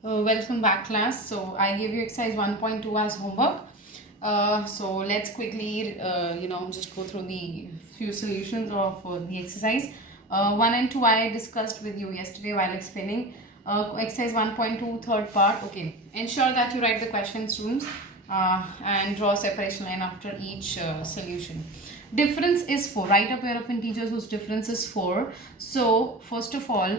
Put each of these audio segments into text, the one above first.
Welcome back, class. So I gave you exercise 1.2 as homework. So let's quickly, just go through the few solutions of the exercise. 1 and 2 I discussed with you yesterday while explaining. Exercise 1.2 third part. Okay. Ensure that you write the question, students, and draw a separation line after each solution. Difference is 4. Write a pair of integers whose difference is 4. So first of all,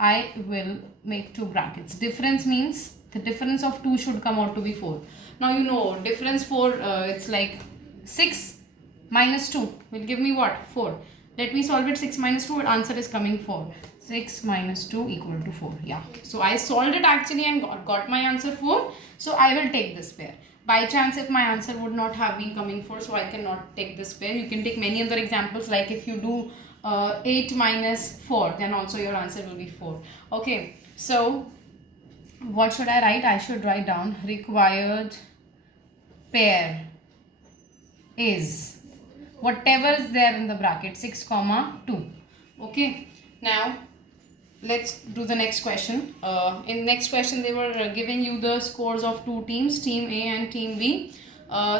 I will make two brackets. Difference means the difference of 2 should come out to be 4. Now you know difference 4, it's like 6 minus 2 will give me what? 4. Let me solve it. 6 minus 2, answer is coming 4. 6 minus 2 equal to 4. Yeah. So I solved it actually and got my answer 4. So I will take this pair. By chance, if my answer would not have been coming 4, so I cannot take this pair. You can take many other examples, like if you do 8 minus 4, then also your answer will be 4. Okay, so what should I write? I should write down required pair is whatever is there in the bracket, 6 comma 2. Okay, now let's do the next question. In next question, they were giving you the scores of two teams, team A and team B.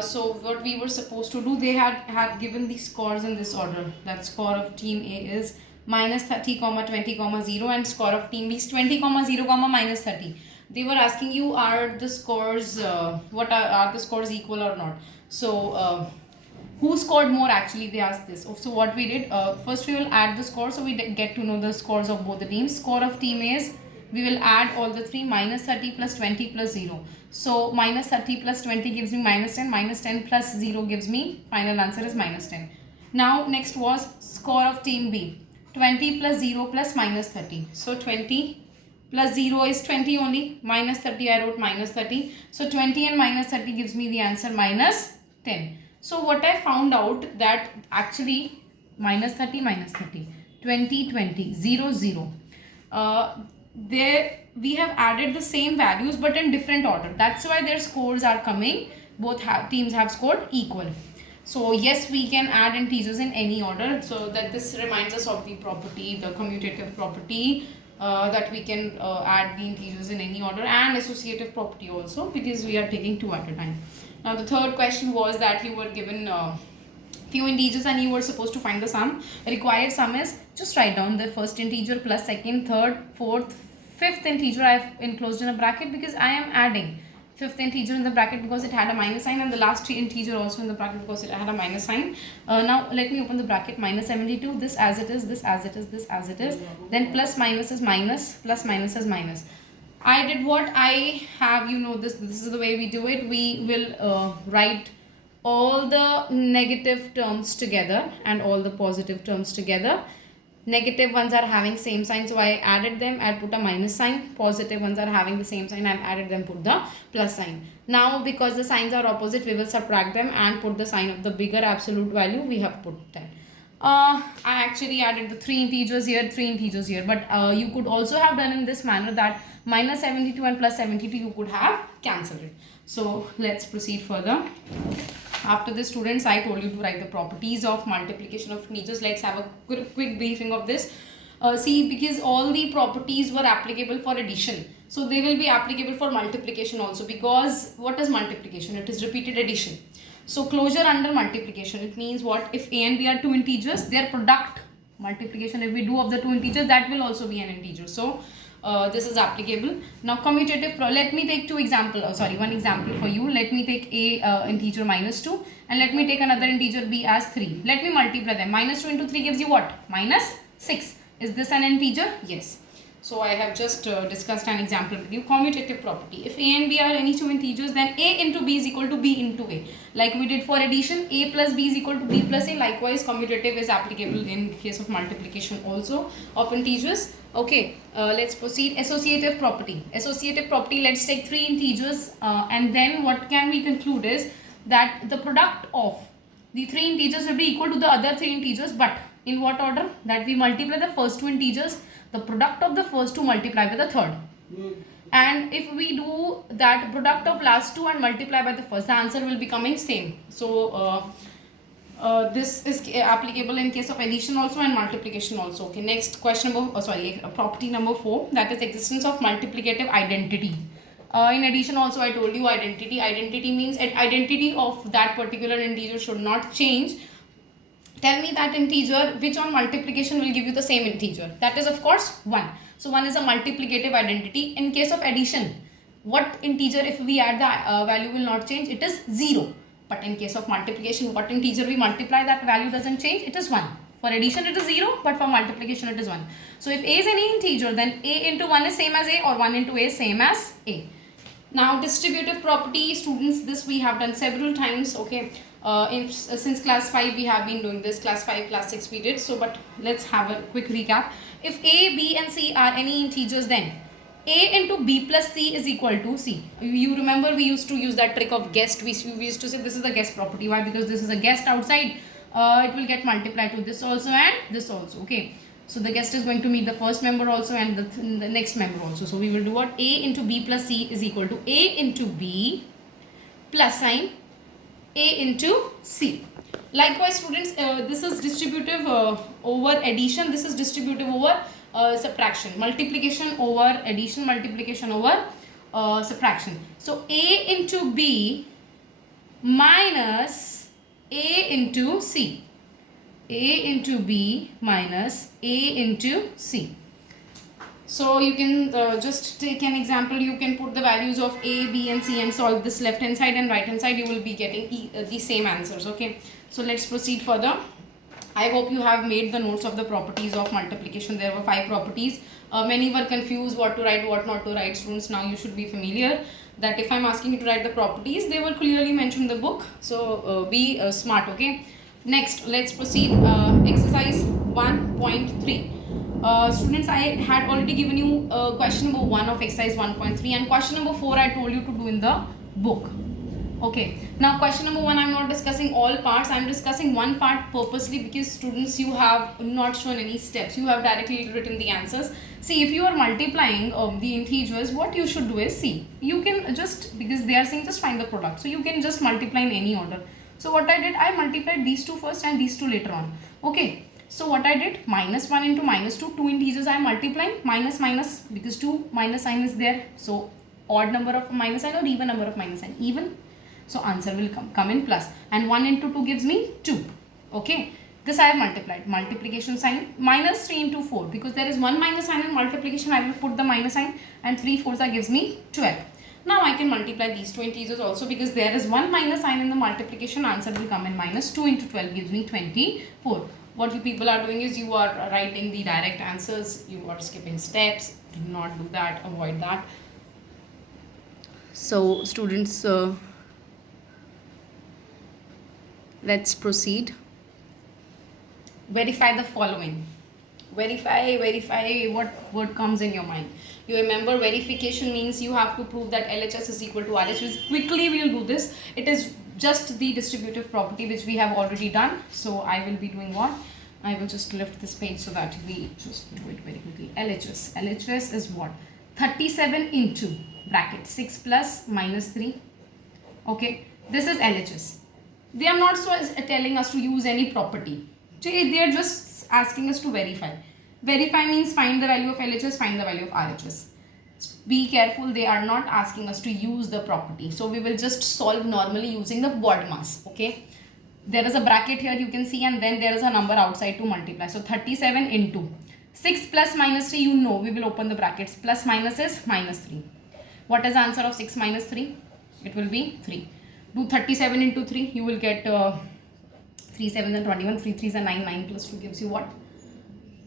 So what we were supposed to do, they had given the scores in this order. That score of team A is minus 30 comma 20 comma 0, and score of team B is 20 comma 0 comma minus 30. They were asking you, are the scores what are the scores equal or not? So who scored more, actually they asked this. So what we did, first we will add the score, so we get to know the scores of both the teams. Score of team A is, we will add all the three, minus 30 plus 20 plus 0. So minus 30 plus 20 gives me minus 10, minus 10 plus 0 gives me, final answer is minus 10. Now next was score of team B, 20 plus 0 plus minus 30. So 20 plus 0 is 20 only, minus 30 I wrote minus 30. So 20 and minus 30 gives me the answer minus 10. So what I found out, that actually minus 30, 20, 20, 0, 0. There we have added the same values but in different order. That's why their scores are coming. Both teams have scored equal. So yes, we can add integers in any order. So that this reminds us of the property, the commutative property, that we can add the integers in any order, and associative property also, because we are taking two at a time. Now the third question was that you were given few integers and you were supposed to find the sum. Required sum is, just write down the first integer plus second, third, fourth, fifth integer. I have enclosed in a bracket because I am adding fifth integer in the bracket because it had a minus sign, and the last integer also in the bracket because it had a minus sign. Now let me open the bracket. Minus 72, this as it is, this as it is, this as it is. Then plus minus is minus, plus minus is minus. I did what I have, this is the way we do it. We will write all the negative terms together and all the positive terms together. Negative ones are having same sign, so I added them, I put a minus sign. Positive ones are having the same sign, I added them, put the plus sign. Now because the signs are opposite, we will subtract them and put the sign of the bigger absolute value. We have put 10. I actually added the 3 integers here, 3 integers here, but you could also have done in this manner, that minus 72 and plus 72 you could have cancelled it. So let's proceed further. After this, students, I told you to write the properties of multiplication of integers. Let's have a quick briefing of this. See, because all the properties were applicable for addition, so they will be applicable for multiplication also, because what is multiplication? It is repeated addition. So closure under multiplication, it means what? If A and B are two integers, their product multiplication, if we do of the two integers, that will also be an integer. So this is applicable. Now commutative, let me take one example for you. Let me take a integer minus 2, and let me take another integer b as 3. Let me multiply them. Minus 2 into 3 gives you what? Minus 6. Is this an integer? Yes. So I have just discussed an example with you. Commutative property. If a and b are any two integers, then a into b is equal to b into a. Like we did for addition, a plus b is equal to b plus a. Likewise, commutative is applicable in case of multiplication also of integers. Okay, let's proceed. Associative property. Associative property, let's take 3 integers and then what can we conclude is that the product of the 3 integers will be equal to the other 3 integers, but in what order? That we multiply the first 2 integers, the product of the first 2 multiply by the third. And if we do that product of last 2 and multiply by the first, the answer will be coming same. So This is applicable in case of addition also and multiplication also. Okay, next question number, property number 4, that is existence of multiplicative identity. In addition also I told you identity. Identity means identity of that particular integer should not change. Tell me that integer which on multiplication will give you the same integer. That is of course 1. So 1 is a multiplicative identity. In case of addition, what integer if we add the value will not change? It is 0. But in case of multiplication, what integer we multiply, that value doesn't change, it is 1. For addition it is 0, but for multiplication it is 1. So if a is any integer, then a into 1 is same as a, or 1 into a is same as a. Now distributive property, students, this we have done several times. Okay, since class 5 we have been doing this, class 5, class 6 we did. So but let's have a quick recap. If a, b and c are any integers, then a into b plus c is equal to c. You remember we used to use that trick of guest. We used to say this is the guest property. Why? Because this is a guest outside. It will get multiplied to this also and this also. Okay. So the guest is going to meet the first member also and the next member also. So we will do what? A into b plus c is equal to a into b plus sign a into c. Likewise, students, this is distributive over addition. This is distributive over subtraction. Multiplication over addition, multiplication over subtraction. So a into b minus a into c. A into b minus a into c. So you can just take an example. You can put the values of a, b and c and solve this left hand side and right hand side. You will be getting the same answers. Okay. So let's proceed further. I hope you have made the notes of the properties of multiplication. There were 5 properties. Many were confused what to write, what not to write. Students, now you should be familiar that if I'm asking you to write the properties, they were clearly mentioned in the book. So be smart. Okay. Next, let's proceed. Exercise 1.3. Students, I had already given you question number 1 of exercise 1.3 and question number 4 I told you to do in the book. Okay, now question number 1, I'm not discussing all parts. I'm discussing one part purposely because students, you have not shown any steps. You have directly written the answers. See, if you are multiplying the integers, what you should do is, see, you can just, because they are saying just find the product. So you can just multiply in any order. So what I did, I multiplied these two first and these two later on. Okay, so what I did, minus 1 into minus 2, 2 integers I am multiplying, minus minus, because 2 minus sign is there. So odd number of minus sign or even number of minus sign, even. So answer will come in plus, and 1 into 2 gives me 2. Okay, this I have multiplied. Multiplication sign, minus 3 into 4, because there is 1 minus sign in multiplication, I will put the minus sign, and 3 fours gives me 12. Now I can multiply these two integers also, because there is 1 minus sign in the multiplication, answer will come in minus. 2 into 12 gives me 24. What you people are doing is you are writing the direct answers, you are skipping steps. Do not do that, avoid that. So students, let's proceed. Verify the following. Verify what word comes in your mind. You remember verification means you have to prove that LHS is equal to RHS. Quickly we will do this. It is just the distributive property which we have already done. So I will be doing what? I will just lift this page so that we just do it very quickly. LHS. LHS is what? 37 into bracket 6 plus minus 3. Okay. This is LHS. They are not so telling us to use any property. They are just asking us to verify. Verify means find the value of LHS, find the value of RHS. Be careful, they are not asking us to use the property. So we will just solve normally using the BODMAS. Okay. There is a bracket here you can see, and then there is a number outside to multiply. So 37 into 6 plus minus 3, you know, we will open the brackets. Plus minus is minus 3. What is the answer of 6 minus 3? It will be 3. Do 37 into 3, you will get 3 7s and 21, 3 3s and 9, 9 plus 2 gives you what?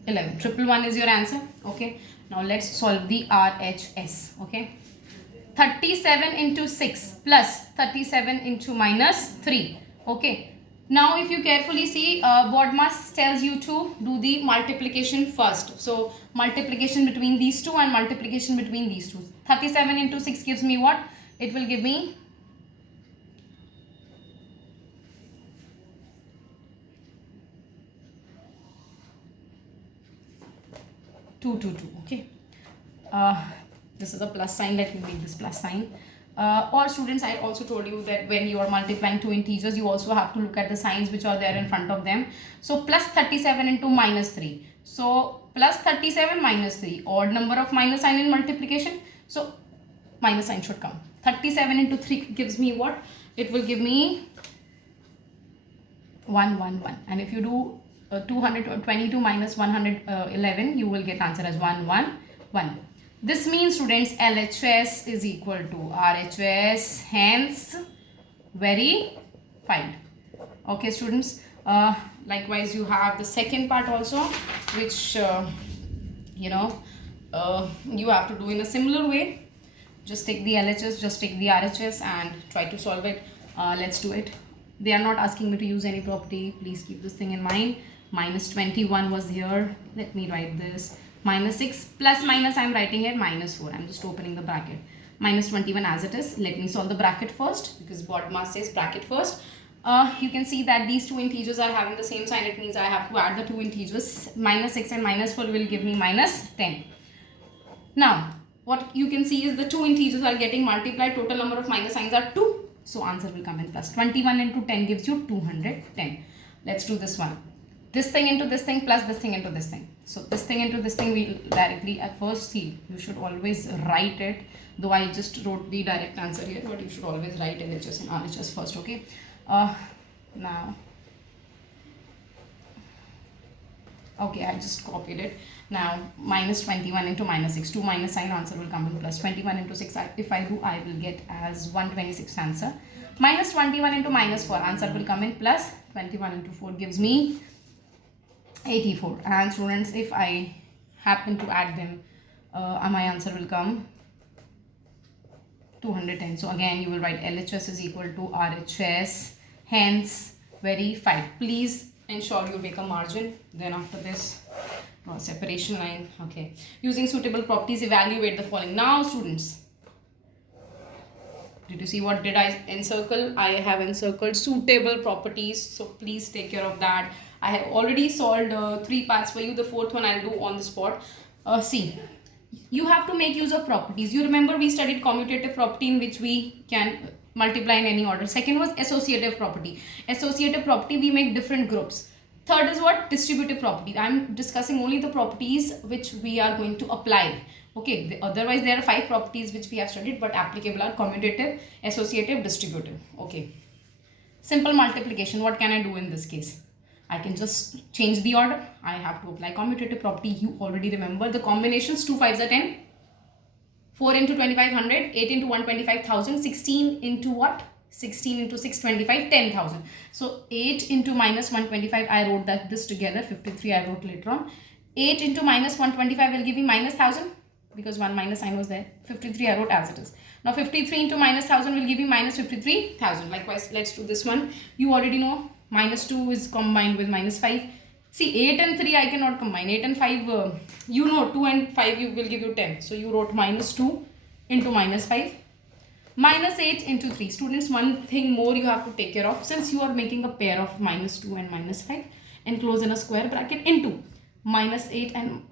11. 111 is your answer. Okay. Now let's solve the RHS. Okay. 37 into 6 plus 37 into minus 3. Okay. Now if you carefully see, BODMAS tells you to do the multiplication first. So multiplication between these two and multiplication between these two. 37 into 6 gives me what? It will give me 222. Okay. This is a plus sign. Let me make this plus sign. Or students, I also told you that when you are multiplying two integers, you also have to look at the signs which are there in front of them. So plus 37 into minus 3. So plus 37 minus 3, odd number of minus sign in multiplication. So minus sign should come. 37 into 3 gives me what? It will give me 111. And if you do 222 minus 111, you will get answer as 111. This means, students, LHS is equal to RHS, hence verified. Okay, students. Likewise, you have the second part also, which you have to do in a similar way. Just take the LHS, just take the RHS and try to solve it. Let's do it. They are not asking me to use any property. Please keep this thing in mind. Minus 21 was here. Let me write this. Minus 6 plus minus, I'm writing here minus 4. I'm just opening the bracket. Minus 21 as it is. Let me solve the bracket first, because BODMAS says bracket first. You can see that these two integers are having the same sign. It means I have to add the two integers. Minus 6 and minus 4 will give me minus 10. Now, what you can see is the two integers are getting multiplied. Total number of minus signs are 2. So answer will come in plus. 21 into 10 gives you 210. Let's do this one. This thing into this thing plus this thing into this thing. So this thing into this thing, we'll directly at first see. You should always write it. Though I just wrote the direct answer here, but you should always write LHS and RHS first, okay? Now, okay, I just copied it. Now, minus 21 into minus 6. 2 minus sign, answer will come in plus. 21 into 6, if I do, I will get as 126 answer. Minus 21 into minus 4, answer will come in plus. 21 into 4 gives me 84. And students, if I happen to add them, my answer will come 210. So again, you will write LHS is equal to RHS, hence verified. Please ensure you make a margin. Then after this, separation line. Okay. Using suitable properties, evaluate the following. Now, students, did you see what did I encircle? I have encircled suitable properties. So please take care of that. I have already solved 3 parts for you. The 4th one I'll do on the spot. See, you have to make use of properties. You remember we studied commutative property, in which we can multiply in any order. Second was associative property. Associative property, we make different groups. Third is what? Distributive property. I'm discussing only the properties which we are going to apply. Okay, otherwise there are 5 properties which we have studied, but applicable are commutative, associative, distributive. Okay. Simple multiplication. What can I do in this case? I can just change the order. I have to apply commutative property. You already remember the combinations. 2 5s are 10. 4 into 2500. 8 into 125,000. 16 into what? 16 into 625. 10,000. So 8 into minus 125. I wrote this together. 53 I wrote later on. 8 into minus 125 will give me minus 1000. Because one minus sign was there. 53 I wrote as it is. Now 53 into minus 1000 will give me minus 53,000. Likewise, let's do this one. You already know. Minus 2 is combined with minus 5. See, 8 and 3 I cannot combine. 8 and 5, 2 and 5 will give you 10. So you wrote minus 2 into minus 5. Minus 8 into 3. Students, one thing more you have to take care of. Since you are making a pair of minus 2 and minus 5, enclose in a square bracket into minus 8 and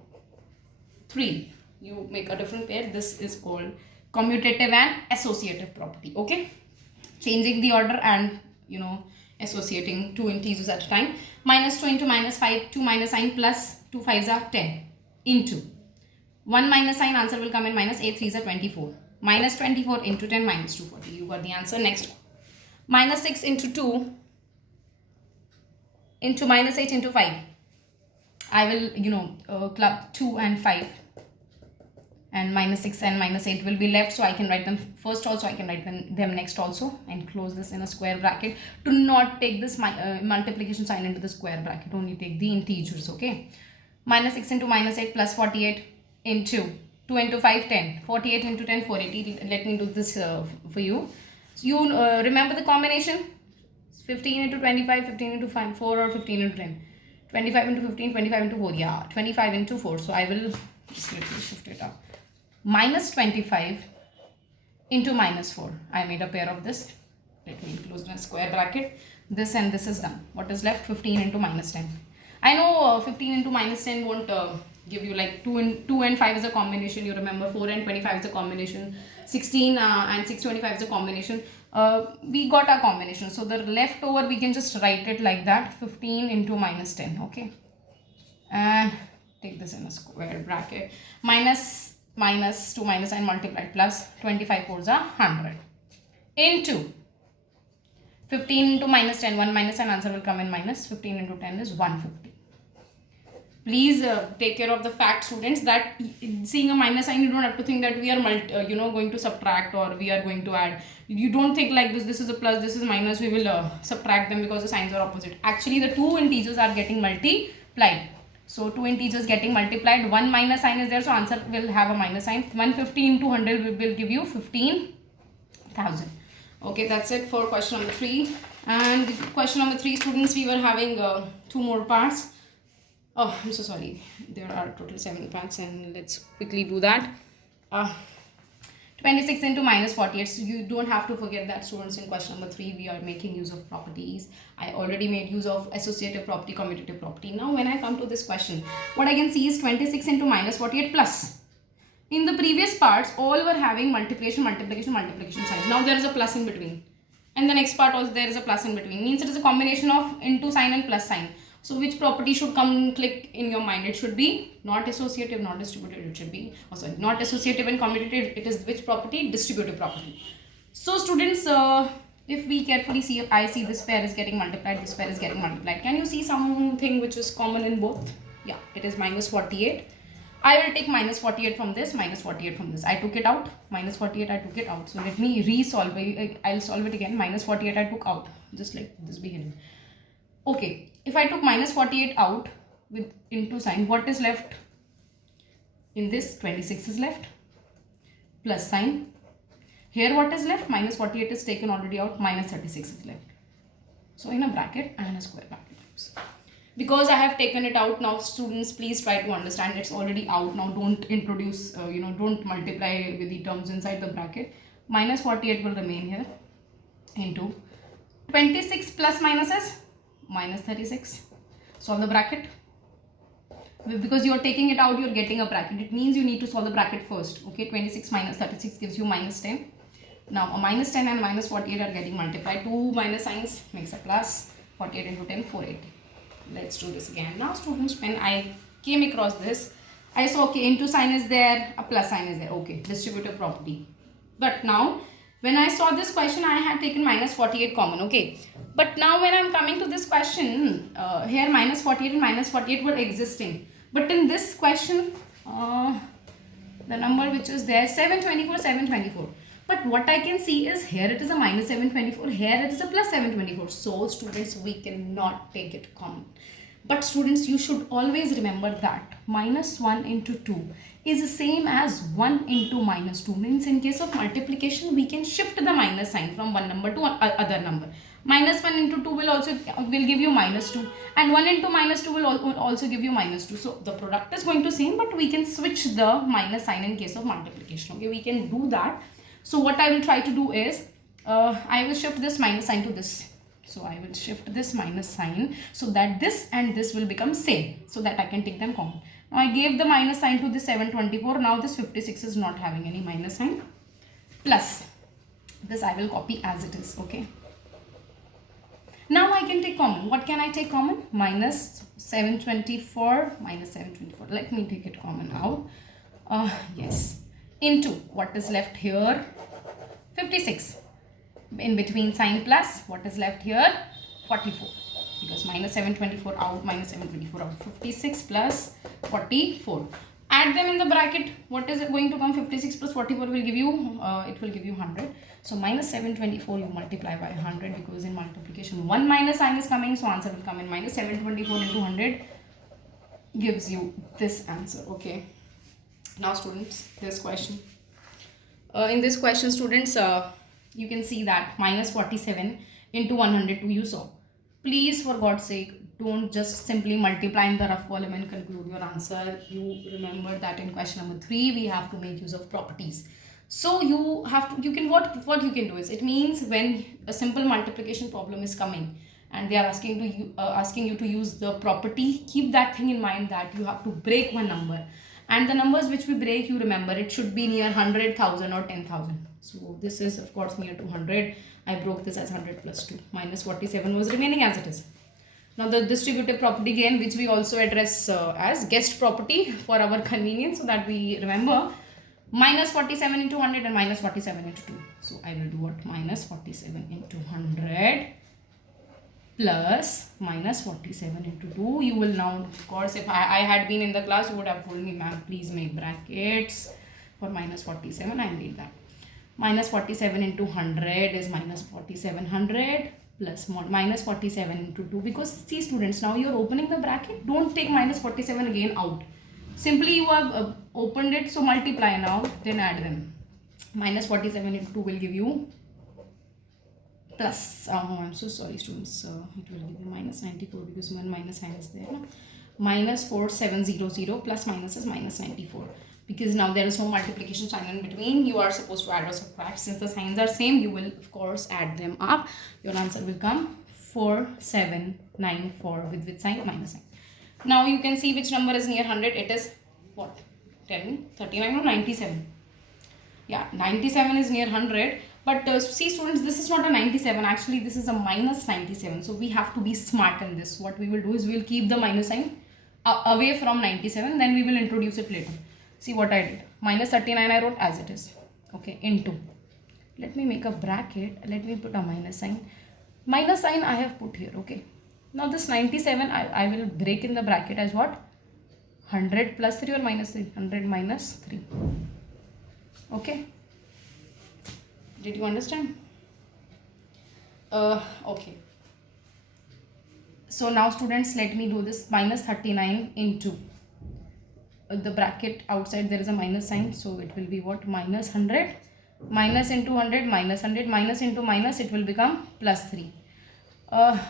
3. You make a different pair. This is called commutative and associative property. Okay. Changing the order and, associating two integers at a time. Minus 2 into minus 5, 2 minus sign plus 2 5s are 10 into 1 minus sign, answer will come in minus 8 3s are 24. Minus 24 into 10 minus 240. You got the answer. Next, minus 6 into 2 into minus 8 into 5. I will, club 2 and 5. And minus 6 and minus 8 will be left, so I can write them first also, I can write them next also, and close this in a square bracket. Do not take this multiplication sign into the square bracket, only take the integers. Okay, minus 6 into minus 8 plus 48 into 2 into 5 10, 48 into 10 480. Let me do this for you. So you remember the combination 15 into 25, 15 into 5 4, or 15 into 10, 25 into 15, 25 into 4. Yeah, 25 into 4. So I will just let me shift it up. Minus 25 into minus 4. I made a pair of this. Let me close in a square bracket. This and this is done. What is left? 15 into minus 10. I know 15 into minus 10 won't give you like 2 and 5 is a combination. You remember 4 and 25 is a combination. 16 and 625 is a combination. We got our combination. So the leftover we can just write it like that. 15 into minus 10. Okay. And take this in a square bracket. Minus to minus and multiplied plus 25 fours are 100 into 15 into minus 10. 1 minus and answer will come in minus. 15 into 10 is 150. Please take care of the fact, students, that seeing a minus sign, you don't have to think that we are going to subtract or we are going to add. You don't think like this is a plus, this is minus, we will subtract them because the signs are opposite. Actually, the two integers are getting multiplied. So, two integers getting multiplied, one minus sign is there, so answer will have a minus sign. 150 into 100 will give you 15,000. Okay, that's it for question number 3. And question number 3, students, we were having 2 more parts. Oh, I'm so sorry. There are total 7 parts, and let's quickly do that. 26 into minus 48. So you don't have to forget that, students. In question number 3, we are making use of properties. I already made use of associative property, commutative property. Now, when I come to this question, what I can see is 26 into minus 48 plus. In the previous parts, all were having multiplication signs. Now there is a plus in between. And the next part also there is a plus in between. Means it is a combination of into sign and plus sign. So which property should come click in your mind? It should be not associative, not distributive. It should be, not associative and commutative. It is which property? Distributive property. So students, if we carefully see, I see this pair is getting multiplied, this pair is getting multiplied. Can you see something which is common in both? Yeah, it is minus 48. I will take minus 48 from this, minus 48 from this. I took it out, minus 48, I took it out. So let me resolve it. I'll solve it again. Minus 48 I took out, just like this beginning. Okay, if I took minus 48 out with into sign, what is left? In this, 26 is left, plus sign. Here what is left? Minus 48 is taken already out, minus 36 is left. So in a bracket and a square bracket. Because I have taken it out now, students, please try to understand it's already out now. Don't introduce, don't multiply with the terms inside the bracket. Minus 48 will remain here into 26 plus minus is minus 36. Solve the bracket. Because you are taking it out, you are getting a bracket. It means you need to solve the bracket first. Okay, 26 minus 36 gives you minus 10. Now, a minus 10 and minus 48 are getting multiplied. 2 minus signs makes a plus. 48 into 10, 480. Let's do this again. Now, students, when I came across this, I saw, okay, into sign is there, a plus sign is there. Okay, distributive property. But now, when I saw this question, I had taken minus 48 common. Okay, but now when I'm coming to this question, here minus 48 and minus 48 were existing. But in this question, the number which is there, 724, 724. But what I can see is here it is a minus 724, here it is a plus 724. So students, we cannot take it common. But students, you should always remember that minus 1 into 2 is the same as 1 into minus 2. Means in case of multiplication, we can shift the minus sign from one number to other number. Minus 1 into 2 will give you minus 2, and 1 into minus 2 will also give you minus 2. So the product is going to same, but we can switch the minus sign in case of multiplication. Okay, we can do that. So what I will try to do is, I will shift this minus sign to this. So I will shift this minus sign so that this and this will become same, so that I can take them common. Now I gave the minus sign to this 724. Now this 56 is not having any minus sign. Plus this I will copy as it is. Okay. Now I can take common. What can I take common? Minus 724, minus 724. Let me take it common now. Yes. Into what is left here? 56. In between sign plus, what is left here? 44. Because minus 724 out, minus 724 out. 56 plus 44. Add them in the bracket. What is it going to come? 56 plus 44 will give you, it will give you 100. So minus 724 you multiply by 100, because in multiplication one minus sign is coming. So answer will come in minus 724 into 100 gives you this answer. Okay. Now students, this question. In this question, students, you can see that minus 47 into 102 you saw. Please, for God's sake, don't just simply multiply in the rough column and conclude your answer. You remember that in question number 3, we have to make use of properties. So you have to, what you can do is, it means when a simple multiplication problem is coming and they are asking you to use the property, keep that thing in mind that you have to break one number, and the numbers which we break, you remember, it should be near 100,000 or 10,000. So this is of course near to 100. I broke this as 100 plus 2. Minus 47 was remaining as it is. Now the distributive property again, which we also address as guessed property for our convenience, so that we remember, minus 47 into 100 and minus 47 into 2. So I will do what? Minus 47 into 100 plus minus 47 into 2. You will now, of course, if I had been in the class, you would have told me, ma'am, please make brackets for minus 47. I made that. Minus 47 into 100 is minus 4700 plus minus 47 into 2. Because see students, now you are opening the bracket. Don't take minus 47 again out. Simply you have opened it, so multiply now, then add them. Minus 47 into 2 will give you plus, I'm so sorry students, it will give you minus 94 because one minus sign is there. No? Minus 4700 plus minus is minus 94. Because now there is no multiplication sign in between, you are supposed to add or subtract. Since the signs are same, you will of course add them up. Your answer will come 4794 with which sign? Minus sign. Now you can see which number is near 100. It is what? Tell me, 39 or 97? Yeah, 97 is near 100. But see students, this is not a 97. Actually, this is a minus 97. So we have to be smart in this. What we will do is we will keep the minus sign away from 97. Then we will introduce it later. See what I did. Minus 39 I wrote as it is. Okay, into. Let me make a bracket. Let me put a minus sign. Minus sign I have put here. Okay. Now this 97 I will break in the bracket as what? 100 plus 3 or minus 3? 100 minus 3. Okay. Did you understand? Okay. So now students, let me do this. Minus 39 into the bracket outside there is a minus sign, so it will be what? Minus 100. Minus into 100, minus 100, minus into minus, it will become plus 3.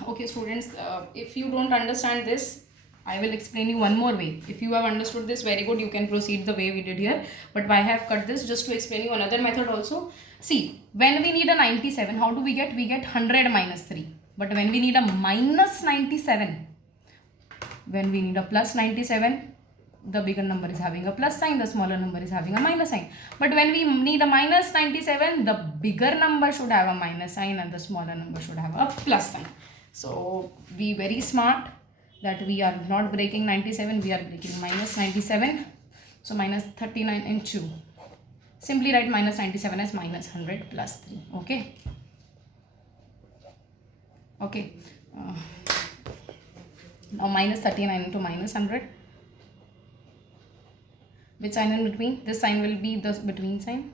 Okay students, if you don't understand this, I will explain you one more way. If you have understood this, very good, you can proceed the way we did here. But I have cut this just to explain you another method also. See, when we need a 97, how do we get? We get 100 minus 3. But when we need a minus 97, when we need a plus 97, the bigger number is having a plus sign, the smaller number is having a minus sign. But when we need a minus 97, the bigger number should have a minus sign and the smaller number should have a plus sign. So be very smart that we are not breaking 97, we are breaking minus 97. So minus 39 into, simply write minus 97 as minus 100 plus 3. Okay. Okay. Now minus 39 into minus 100. Which sign in between? This sign will be the between sign.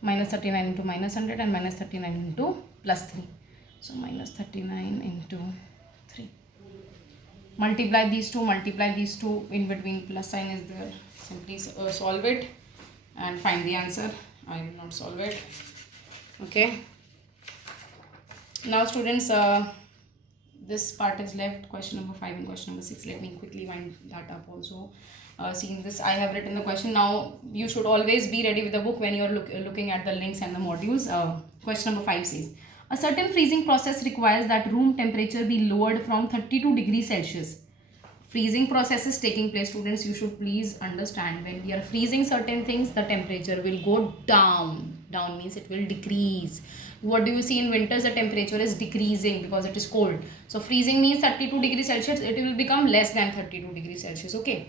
Minus 39 into minus 100 and minus 39 into plus 3. So minus 39 into 3. Multiply these two, in between plus sign is there. Simply solve it and find the answer. I will not solve it. Okay. Now students, this part is left, question number 5 and question number 6. Let me quickly wind that up also. Seeing this, I have written the question. Now you should always be ready with the book when you are looking at the links and the modules. Question number 5 says, a certain freezing process requires that room temperature be lowered from 32 degrees Celsius. Freezing process is taking place, students. You should please understand, when we are freezing certain things, the temperature will go down. Down means it will decrease. What do you see in winters? The temperature is decreasing because it is cold. So freezing means 32 degrees Celsius. It will become less than 32 degrees Celsius. Okay.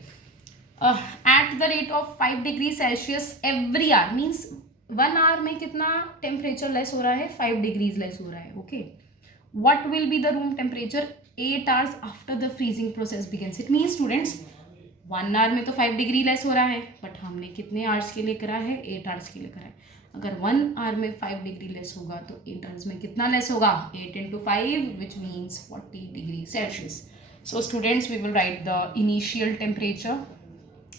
At the rate of 5 degrees Celsius every hour, means 1 hour में कितना temperature less हो रहा है? 5 degrees less हो रहा है. Okay. What will be the room temperature 8 hours after the freezing process begins? It means students, 1 hour में तो 5 degree less हो रहा है, but हमने कितने hours के लिए करा है? 8 hours के लिए करा है. अगर 1 hour में 5 degree less होगा तो 8 hours में कितना less होगा? 8 into 5, which means 40 degrees Celsius. So students, we will write the initial temperature.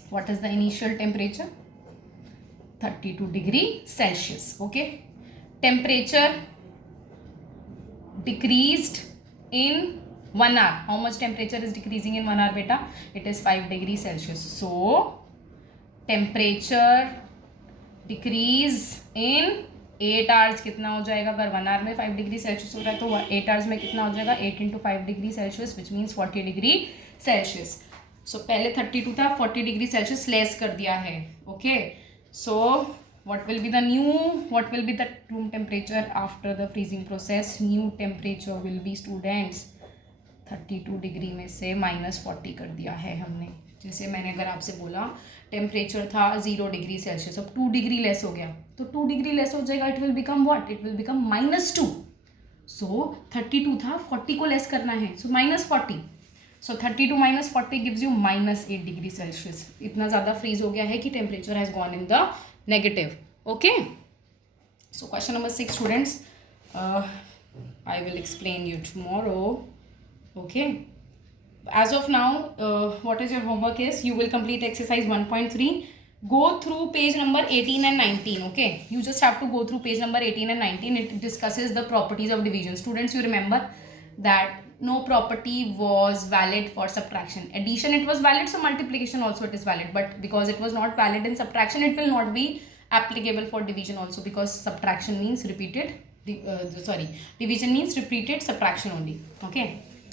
What is the initial temperature? 32 degrees Celsius. Okay. Temperature decreased in 1 hour. How much temperature is decreasing in 1 hour, beta? It is 5 degrees Celsius. So temperature decrease in 8 hours कितना हो जाएगा, अगर 1 our में 5 degree Celsius हो रहा है तो 8 hours में कितना हो जाएगा, 8 × 5 degree Celsius which means 40 degree Celsius. So पहले 32 था, 40 डिग्री सेल्सियस लेस कर दिया है. Okay, so what will be the room temperature after the freezing process? New temperature will be, students, 32 degree में से -40 कर दिया है हमने. जैसे मैंने अगर आपसे बोला टेम्परेचर था 0 डिग्री सेल्सियस, अब 2 डिग्री लेस हो गया तो 2 डिग्री लेस हो जाएगा, it will become what, it will become -2. सो 32 था, 40 को लेस करना है, सो -40. सो 32 - 40 गिव्स यू -8 डिग्री सेल्सियस. इतना ज़्यादा फ्रीज हो गया है कि temperature has gone in the negative. Okay, so question number 6, students, I will explain you tomorrow. Okay, as of now, what is your homework is, you will complete exercise 1.3. Go through page number 18 and 19. Okay, you just have to go through page number 18 and 19. It discusses the properties of division. Students, you remember that no property was valid for subtraction. Addition it was valid, so multiplication also it is valid, but because it was not valid in subtraction, it will not be applicable for division also, because subtraction means repeated, division means repeated subtraction only. Okay,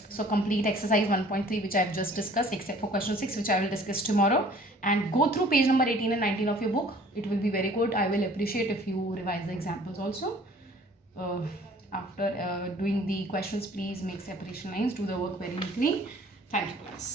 so complete exercise 1.3 which I have just discussed, except for question 6 which I will discuss tomorrow, and go through page number 18 and 19 of your book. It will be very good. I will appreciate if you revise the examples also. After doing the questions, please make separation lines, do the work very neatly. Thank you, class.